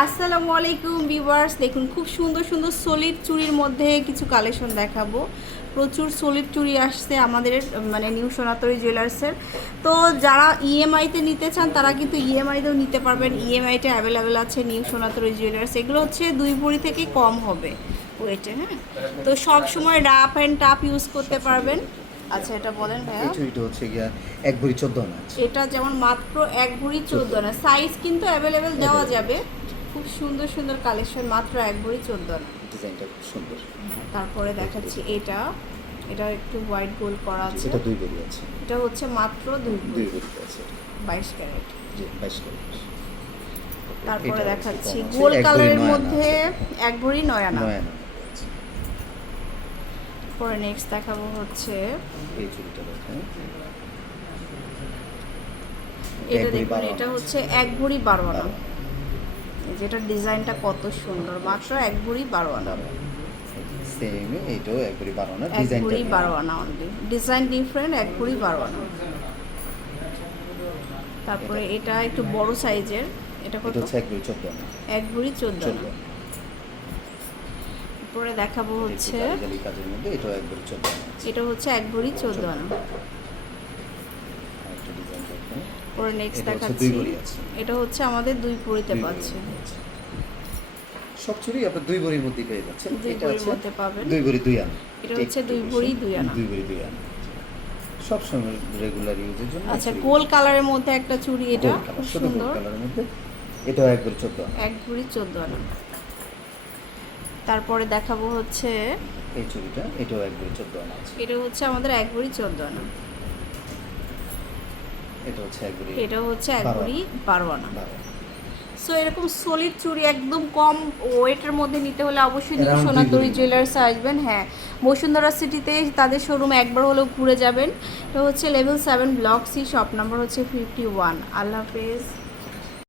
আসসালামু আলাইকুম ভিউয়ার্স। দেখুন খুব সুন্দর সুন্দর সলিড চুরির মধ্যে কিছু কালেকশন দেখাবো। প্রচুর সলিড চুরি আসছে আমাদের মানে নিউ সোনাতরি জুয়েলার্সের তো যারা ইএমআইতে নিতে চান তারা কিন্তু ইএমআইতেও নিতে পারবেন। ইএমআইতে অ্যাভেলেবেল আছে নিউ সোনাতরি জুয়েলার্স এগুলো হচ্ছে দুই ভরি থেকে কম হবে ওয়েটে হ্যাঁ? তো সব সময় রাফ অ্যান্ড টাফ ইউজ করতে পারবেন। আচ্ছা এটা বলেন ভাইয়া। হচ্ছে গিয়া এক ভরি চোদ্দ আনা আছে এটা যেমন মাত্র এক ভরি চোদ্দ আনা সাইজ কিন্তু অ্যাভেলেবেল দেওয়া যাবে। খুব সুন্দর সুন্দর কালেকশন মাত্র এক ভরি চোদ্দ আনা ডিজাইনটা খুব সুন্দর। তারপরে দেখাচ্ছি এটা। এটা একটু হোয়াইট গোল্ড করা আছে। এটা দুই ভরি আছে। এটা হচ্ছে মাত্র দুই দুই ভরি আছে। বাইশ ক্যারেট। জি বাইশ ক্যারেট। তারপরে দেখাচ্ছি ভরি কালারের মধ্যে এক ভরি নয় আনা নয় পরে নেক্সট দেখাবো হচ্ছে এই চুড়িটা দেখেন। এটা দেখুন এটা হচ্ছে এক ভরি বারো আনা। বারো। যেটার ডিজাইনটা কত সুন্দর। মাত্র এক ভরি বারো আনা। সেম এইটাও এক ভরি বারো আনা এক ডিজাইনটা ভরি বারো আনা অনলি ডিজাইন ডিফারেন্ট এক ভরি বারো আনা। তারপরে এটা একটু বড় সাইজের। এটা কত? হচ্ছে এক ভরি চোদ্দ আনা। এক ভরি চোদ্দ আনা। তারপরে দেখাবো হচ্ছে এটা হচ্ছে এক ভরি চোদ্দ আনা। ডিজাইন পরে নেক্সট দেখাচ্ছি। এটা হচ্ছে আমাদের দুই ভরি পাচ্ছে। আছে। সব চুড়ি আপনার দুই ভরির মধ্যে পেয়ে যাচ্ছেন। এটা হচ্ছে পাবেন। দুই ভরি দুই আনা। এটা হচ্ছে দুই। ভরি দুই আনা। দুই ভরি দুই আনা। সব সময় রেগুলার ইউজের জন্য আচ্ছা। গোল কালারের মধ্যে একটা চুড়ি এটা খুব সুন্দর। কালারের মধ্যে। এটাও এক ভরি চোদ্দ আনা। এক ভরি চোদ্দ আনা। তারপরে দেখাবো হচ্ছে এই চুড়িটা এটাও এক ভরি চোদ্দ আনা এটা হচ্ছে আমাদের এক ভরি চোদ্দ আনা। এটা হচ্ছে একগুড়ি এটা হচ্ছে একগুড়ি বারো ভরি বারো আনা বারো সো এরকম সলিড চুড়ি একদম কম ওয়েটের মধ্যে নিতে হলে অবশ্যই নিউ সোনাতরি জুয়েলার্সে আসবেন হ্যাঁ। বসুন্ধরা সিটিতে তাদের শোরুম একবার হলেও ঘুরে যাবেন। এটা হচ্ছে level seven block C shop number হচ্ছে ফিফটি ওয়ান আল্লাহ হাফেজ।